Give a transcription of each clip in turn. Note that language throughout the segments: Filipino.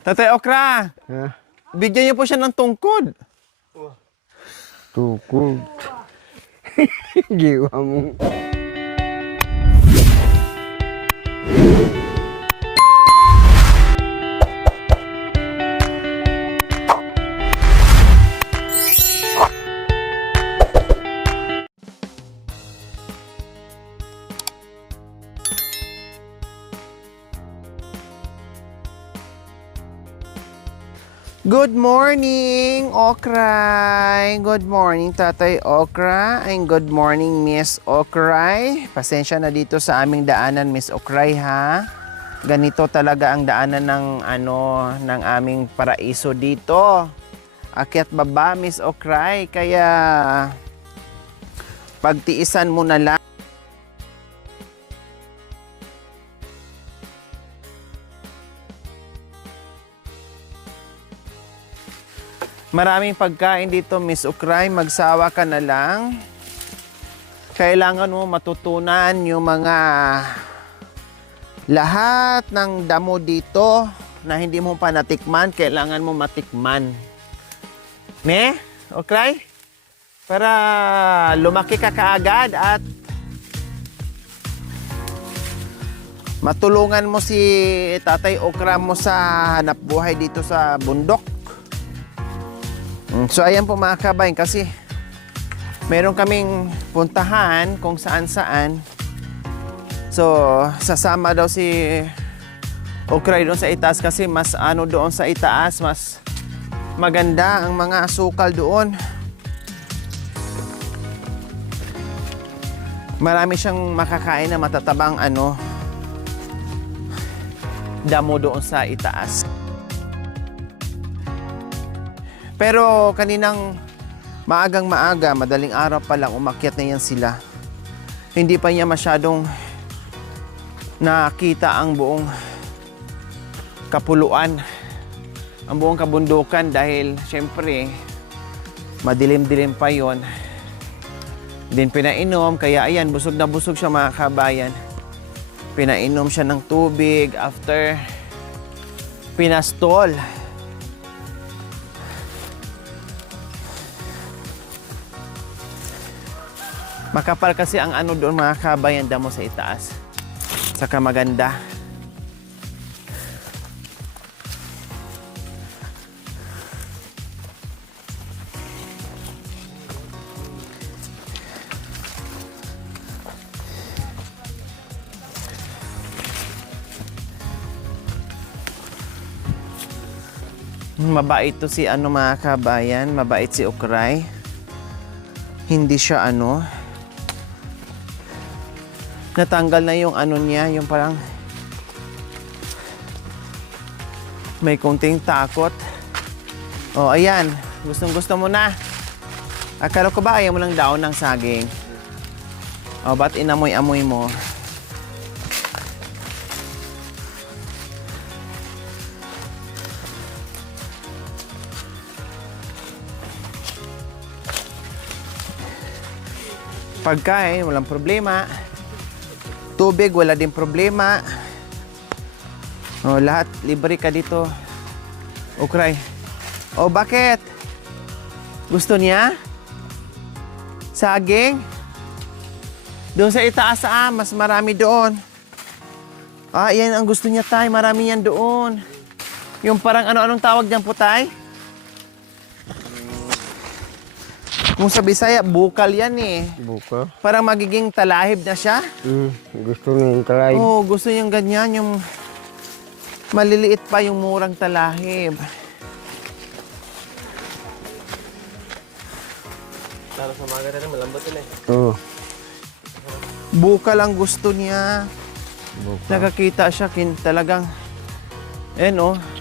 Tatay Okra, Ha? bigyan niyo po siya ng tungkod. Tukod. Giwa mo. Good morning, Okray. Good morning, Tatay Okra. And good morning, Miss Okray. Pasensya na dito sa aming daanan, Miss Okray, ha? Ganito talaga ang daanan ng aming paraiso dito. Akyat baba, Miss Okray. Kaya pagtiisan mo na lang. Maraming pagkain dito, Miss Okray. Magsawa ka na lang. Kailangan mo matutunan yung mga lahat ng damo dito na hindi mo pa natikman. Kailangan mo matikman. Ne? Okray? Para lumaki ka kaagad at matulungan mo si Tatay Okra mo sa hanap buhay dito sa bundok. So ayan po mga kabayan, kasi meron kaming puntahan kung saan-saan. So sasama daw si Okray doon sa itaas kasi mas doon sa itaas, mas maganda ang mga asukal doon. Marami siyang makakain na matatabang damo doon sa itaas. Pero kaninang maagang maaga, madaling araw pa lang, umakyat na yan sila. Hindi pa niya masyadong nakita ang buong kapuluan, ang buong kabundukan dahil syempre madilim-dilim pa yon. Din pinainom, kaya ayan, busog na busog siya mga kabayan. Pinainom siya ng tubig after pinastol. Makapal kasi ang doon mga kabayan, damo sa itaas. Saka maganda. Mabait to si mga kabayan, mabait si Okray. Hindi siya natanggal na yung niya, yung parang may konting takot. Oh, ayan. Gustong-gusto mo na. Akala ko ba ayaw mo lang daon ng saging? Oh, ba't inamoy-amoy mo? Pagkain, walang problema. Tubig, wala din problema. Oh, lahat libre ka dito. Okray. Oh, bakit? Gusto niya? Saging? Doon sa itaas, mas marami doon. Yan ang gusto niya, tay. Marami yan doon. Yung parang anong tawag diyan po, tay? Kung sa Bisaya, bukal yan eh. Buka. Parang magiging talahib na siya. Gusto niya yung talay. Oo, gusto niyang ganyan, yung maliliit pa yung murang talahib. Lalo sa mga ganun, malambot yun eh. Oo. Bukal ang gusto niya. Buka. Nakakita siya, talagang,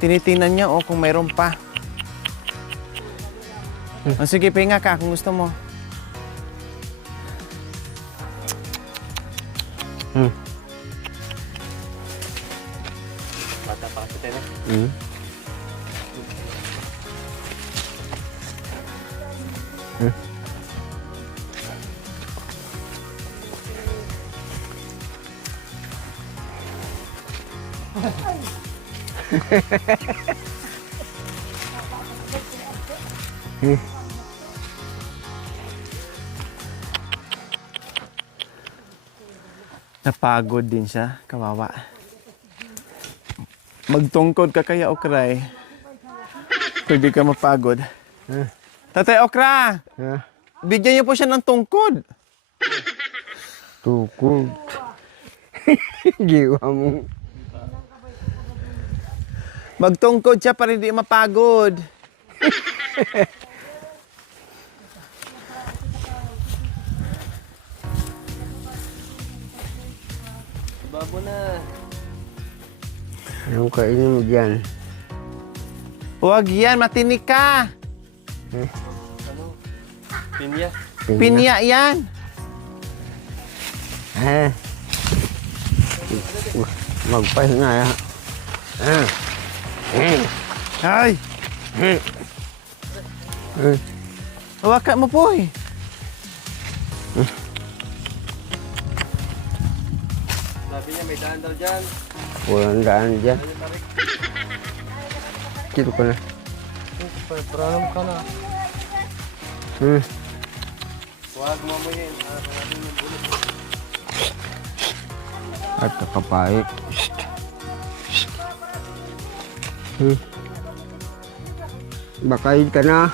tinitingnan niya, kung mayroon pa. Sige, pahinga ka kung gusto mo. Bata pa kasi tayo. Napagod din siya, kawawa. Magtungkod ka kaya, Okray. Pwede ka mapagod. Tatay Okra, Ha? bigyan niyo po siya ng tungkod. Tukod. Giwa mo. Magtungkod siya para hindi mapagod. Babo na. Anong kainin mo dyan? Huwag yan, matinik ka. Pinya. Pinya yan. Ha? Magpahinga ya. Ay, hawakan mo po eh. Sabi niya may daan daw dyan. Walang daan dyan. Ayun, tarik. Kilo ka na. Paranam ka na. Huwag mo mo yun. Natin yung bulot. At kakapait. Bakaid ka na.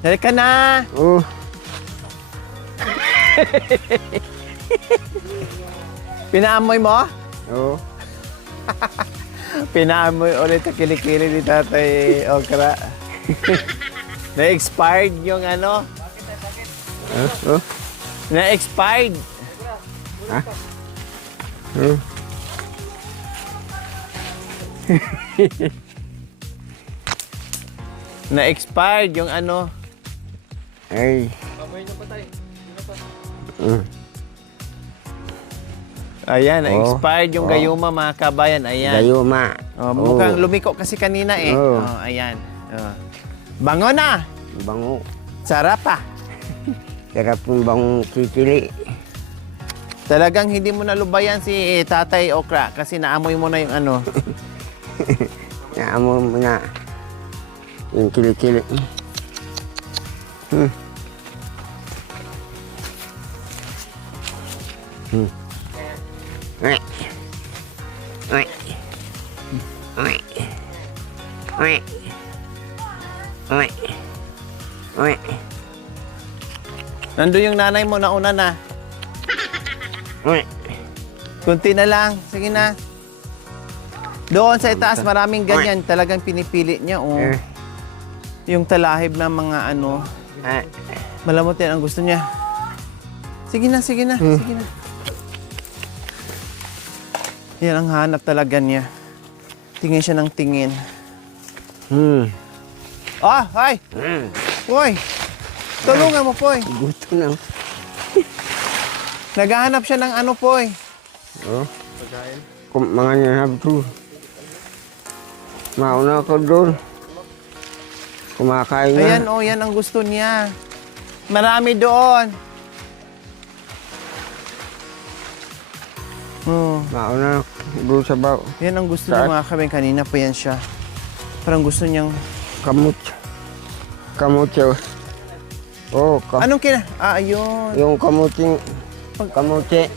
Dali ka na. Oh. Pinaamoy mo? Oh. Pinaamoy ulit ang kilikili ni Tatay Okra. Na-expired yung ano? Oh. Na-expired. Oh. Na-expired yung ano? Ay. Baboy na patay. Sino pa? Ayan, na-expired yung gayuma mga kabayan. Ayan. Gayuma. Oh, mukhang lumiko kasi kanina eh. Oh. Oh, ayan. Oh. Bango na! Bango. Sarap ah. Sarap yung bangong kikili. Talagang hindi mo nalubayan si Tatay Okra kasi naamoy mo na yung ano. Naamo mo na. Yung kilikili. Uy. Uy. Uy. Uy. Uy. Uy. Nandun yung nanay mo nauna na. Uy. Kunti na lang. Sige na. Doon sa itaas, maraming ganyan. Talagang pinipili niya. Oh. Yung talahib na mga ano. Malamot yan ang gusto niya. Sige na, sige na, sige na. Yan ang hanap talaga niya. Tingin siya ng tingin. Ah, hay! Poy! Tulungan mo, Poy. Gusto na. Naghahanap siya ng ano, Poy. Oh. Pagkain. Kung mga nanahab to. Mauna ako doon. Kumakain na. Ayan, oh, yan ang gusto niya. Marami doon. Oh, Mauna doon sa baw. yan ang gusto niya mga kabeng. Kanina pa yan siya. Parang gusto niyang... Kamot. Kamot siya. Oh, Anong kina... Ah, ayun. yung kamuting... Kamuti.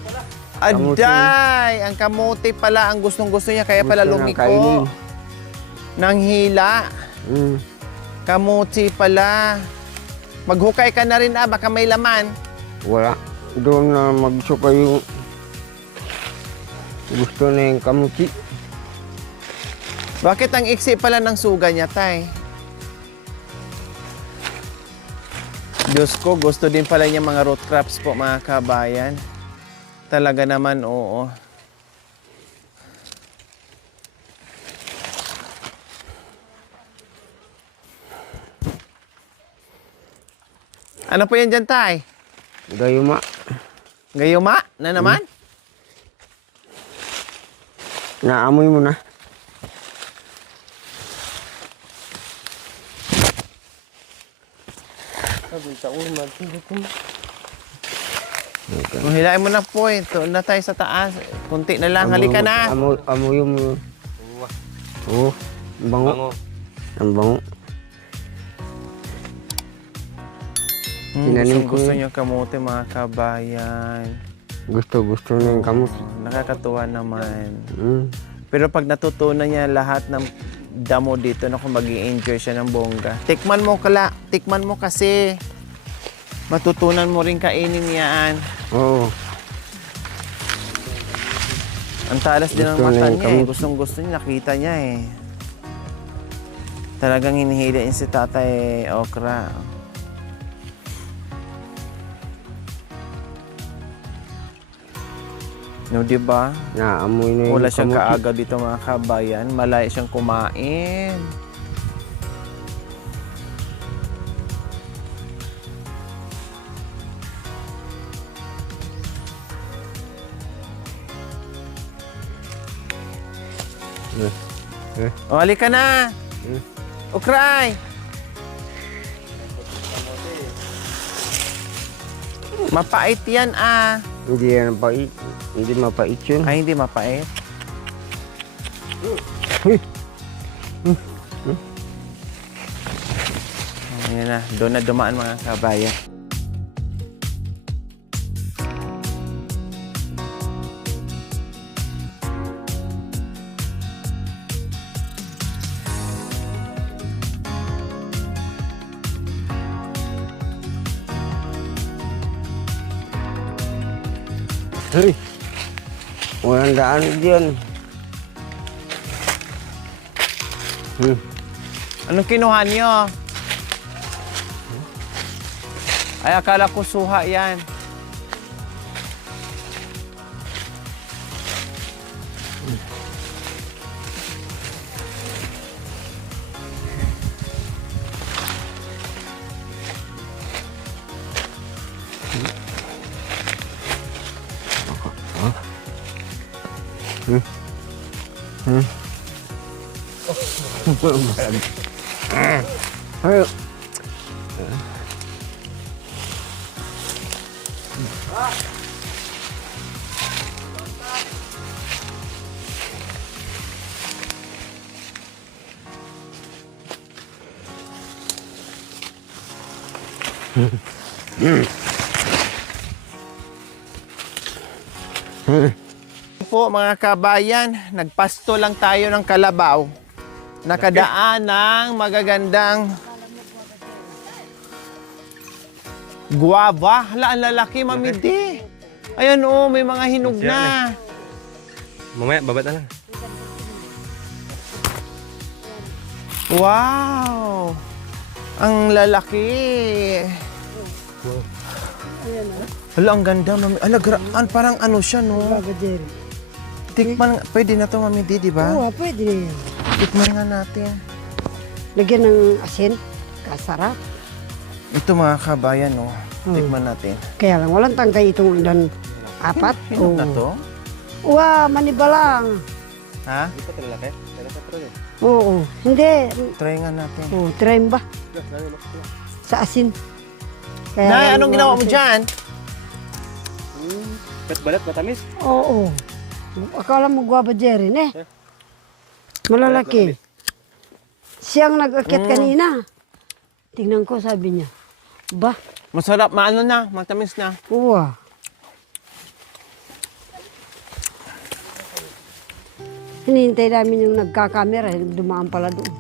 kamuti. Aday! Ang kamuti pala ang gustong-gusto niya. Kaya pala Gusto na lumiko. kainin. Nang hila. Kamuti pala. Maghukay ka na rin baka may laman. Wala. Doon na magsuka yung... Gusto na yung kamuti. Bakit ang iksi pala ng suga niya, tay? Diyos ko, gusto din pala niya mga root crops po, mga kabayan. Talaga naman, oo. Ano po yan dyan, tay? Gayuma. Gayuma na naman? Naamoy mo na. Sabi sa umat. Hilain mo na po eh. Doon na tayo sa taas. Kunti na lang. Halika na. Amoy mo. Oh. Bango. Bango. Ang bango. Tinanim ko Gusto yun. niyo kamote mga kabayan. Gusto na yung kamuti. Nakakatuwa naman. Mm. Pero pag natutunan niya lahat ng damo dito, naku, mag-i-enjoy siya ng bongga. Tikman mo kasi. Matutunan mo rin kainin yan. Oo. Ang talas din ng Gusto na mata yung niya eh. kamote. Gustong-gusto niya, nakita niya eh. Talagang hinihila si Tatay Okra. No, di ba? Naamoy na yung Wala siyang kamuti. kaaga dito mga kabayan. Malaya siyang kumain. O, halika na! Ukray! Mapait yan ah. Hindi yan mapait. Hindi mapait yun. Ay, hindi mapait. Ayan na, doon na dumaan mga kabayan. Hey! Walang daan dyan. Anong kinuha niyo? Ay, akala ko suha yan. Hey! Po mga kabayan, nagpasto lang tayo ng kalabaw. Nakadaan ng magagandang guava. Hala, ang lalaki, Mami D. Ayan oh, may mga hinog na. Mamaya, babat na lang. Wow! Ang lalaki. Hala, ang ganda, Mami. Hala, parang ano siya, no? Tikman, pwede na to, Mami D, di ba? Oo, pwede na yan. Tikman nga natin. Lagyan ng asin, kasarap. Ito mga kabayan, no? Tikman natin. Kaya lang, walang tangkay itong ilan. Apat? Hinog na to? Wow, maniba lang. Ha? Ito ka lalaki? Lalaki ka rin. Oo, hindi. Try nga natin. Oo, try mo ba? Sa asin. Nay, lang, anong ginawa mo asin. dyan? Kat balat, matamis. Oo. Akala mo guwaba Jerry, eh. Malalaki. Siyang nag-akit kanina. Tingnan ko, sabi niya. Ba? Masarap, maano na, matamis na. Uwa. Hinihintay namin yung nagkakamera, dumaan pala doon.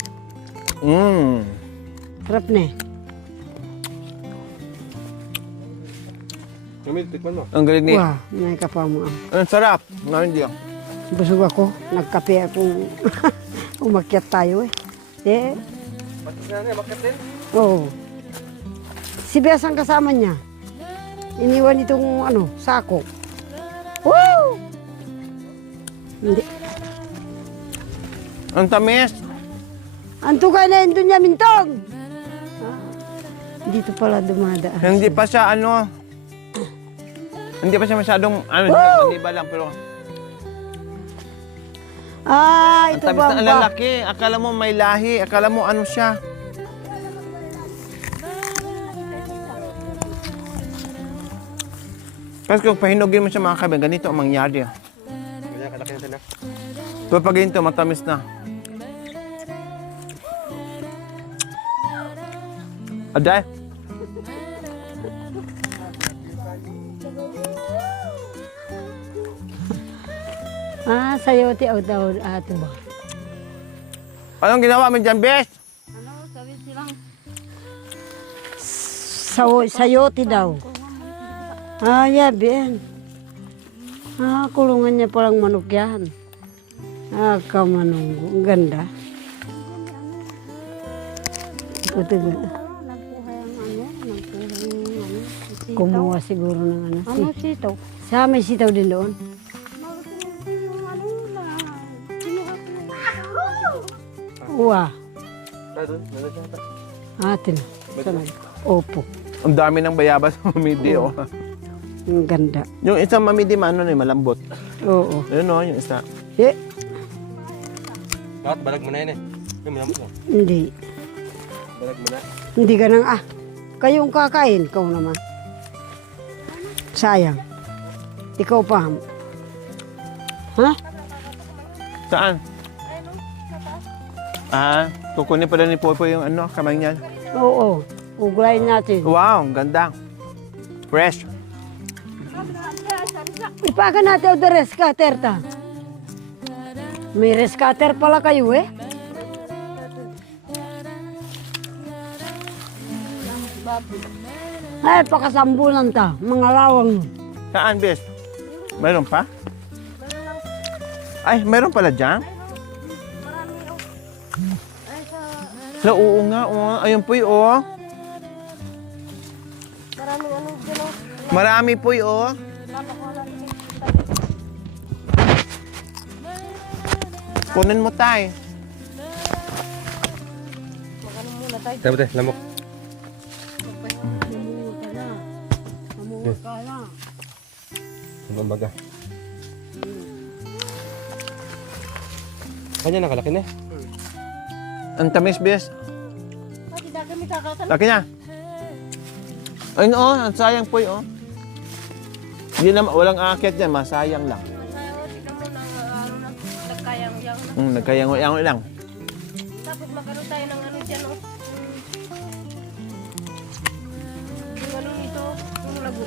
Sarap na eh. Yung tikman mo. Ang galing ni. Uwa, may kapwa mo. Ang sarap. Ngayon diyo. Busog ako, nagkape akong umakyat tayo eh. Eh, Batas na nga, makat din. oo. Si Bes ang kasama niya. Iniwan itong sako. Woo! Hindi. Ang tamis. Anto ka na yun doon niya, Mintong! Dito pala dumadaan. Hindi pa siya hindi pa siya masyadong hindi ba lang pero ang Ito tamis ba na ang lalaki. Akala mo may lahi, akala mo ano siya. Kasi kung pahinugin mo siya mga kaibigan, ganito ang mangyari. Kaya kalaki natin na. Pero pag ganito, matamis na. Aday. Sayote o daw ato ba? Anong ginawa mo dyan, Bes? Ano, sabi silang sayote daw. Yeah, bien. Kulungan niya palang manok yan. Kamanong. Ang ganda. Ito ba? Kumuha siguro ng ano. Ano sitaw? May sitaw din doon. Uwa. Doon, nalagyan ka. Atin. Opo. Ang dami ng bayabas sa mamidi, oh. Ang ganda. Yung isang mamidi, ano na, malambot. Oo. Ayun, oh, yung isa. Bakit balag mo na yun eh? Yung minamot mo. Hindi. Balag mo na. Hindi ka nang kayong kakain, ikaw naman. Sayang. Ikaw pa. Ha? Saan? Kukunin pala ni Popo yung ano, kamay niya. Oo. Uglayin natin. Wow, ang ganda. Fresh. Ipakan natin o rescatter ta. May rescatter pala kayo eh. Ay, pakasambulan ta. Mga lawang. Saan, Bes? Mayroon pa? Ay, mayroon pala dyan? Sa oo nga, oh. Ayun po oh. Marami po oh. Kunin mo tay. Tayo tayo, lamok. Ang baga. Kanya nakalaki na eh. Ang tamis, Bes. Laki na. Ayun oh, ang sayang po oh. Hindi naman, walang aakyat yan, masayang lang. Nagkayang lang. Tapos magkaroon tayo ng ano dyan, oh. Yung ano nito, yung lago.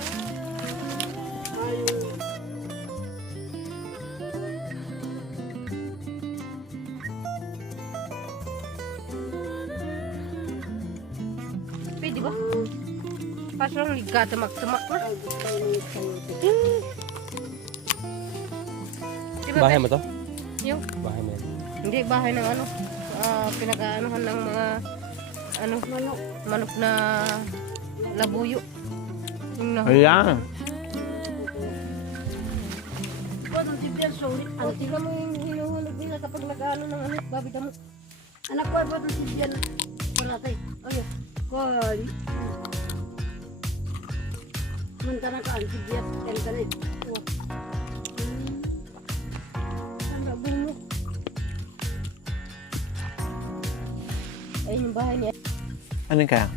Pwede ba? Paso lang liga, tamak-tamak na. Diba, Bahay mo to? Yung Bahay mo yan. hindi, bahay ng ano, pinag-aanohan ng mga ano, manok na labuyo. Yung na, Ayan. ano, tignan mo yung hinuhulog nila kapag nag-ano ng ano, babi damo. Anak ko, ba't si Diyan? Paratay. Ayun. Kali. Mantana ka, si Diyan. Yan ka na eh. Ang labong mo. Ayun yung bahay niya. Ano kaya?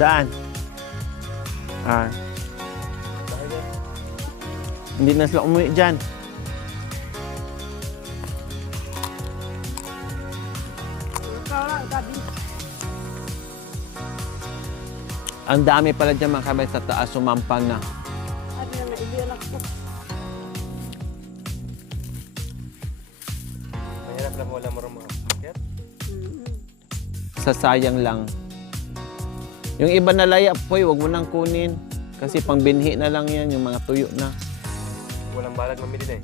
Saan? Hindi na sila umuwi dyan. Ang dami pala dyan mga kabay sa taas, sumampal na. Mahirap lang wala mo rin mga makyat. Sasayang lang. Yung iba na laya, poy, wag mo nang kunin. Kasi pang binhi na lang yan, yung mga tuyo na. Walang balag mamili na eh.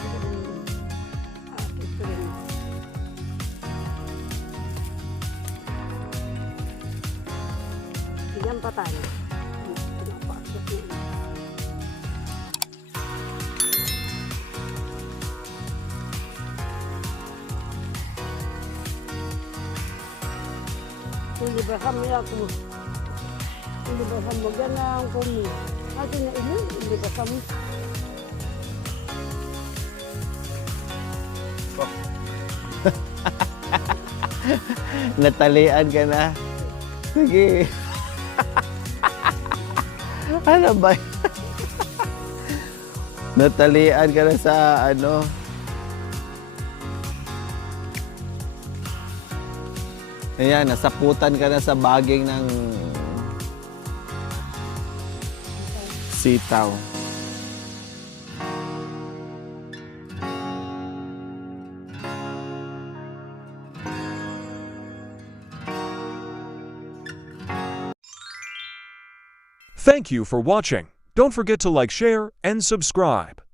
Diyan pa tayo. ilibasan mo yan ako. Ilibasan mo ganang kumi. Atin na ilibasan mo. Natalian ka na. Sige. Ano ba? Natalian ka na sa ano. Ayan, nasaputan ka na sa baging ng sitaw. Thank you for watching. Don't forget to like, share, and subscribe.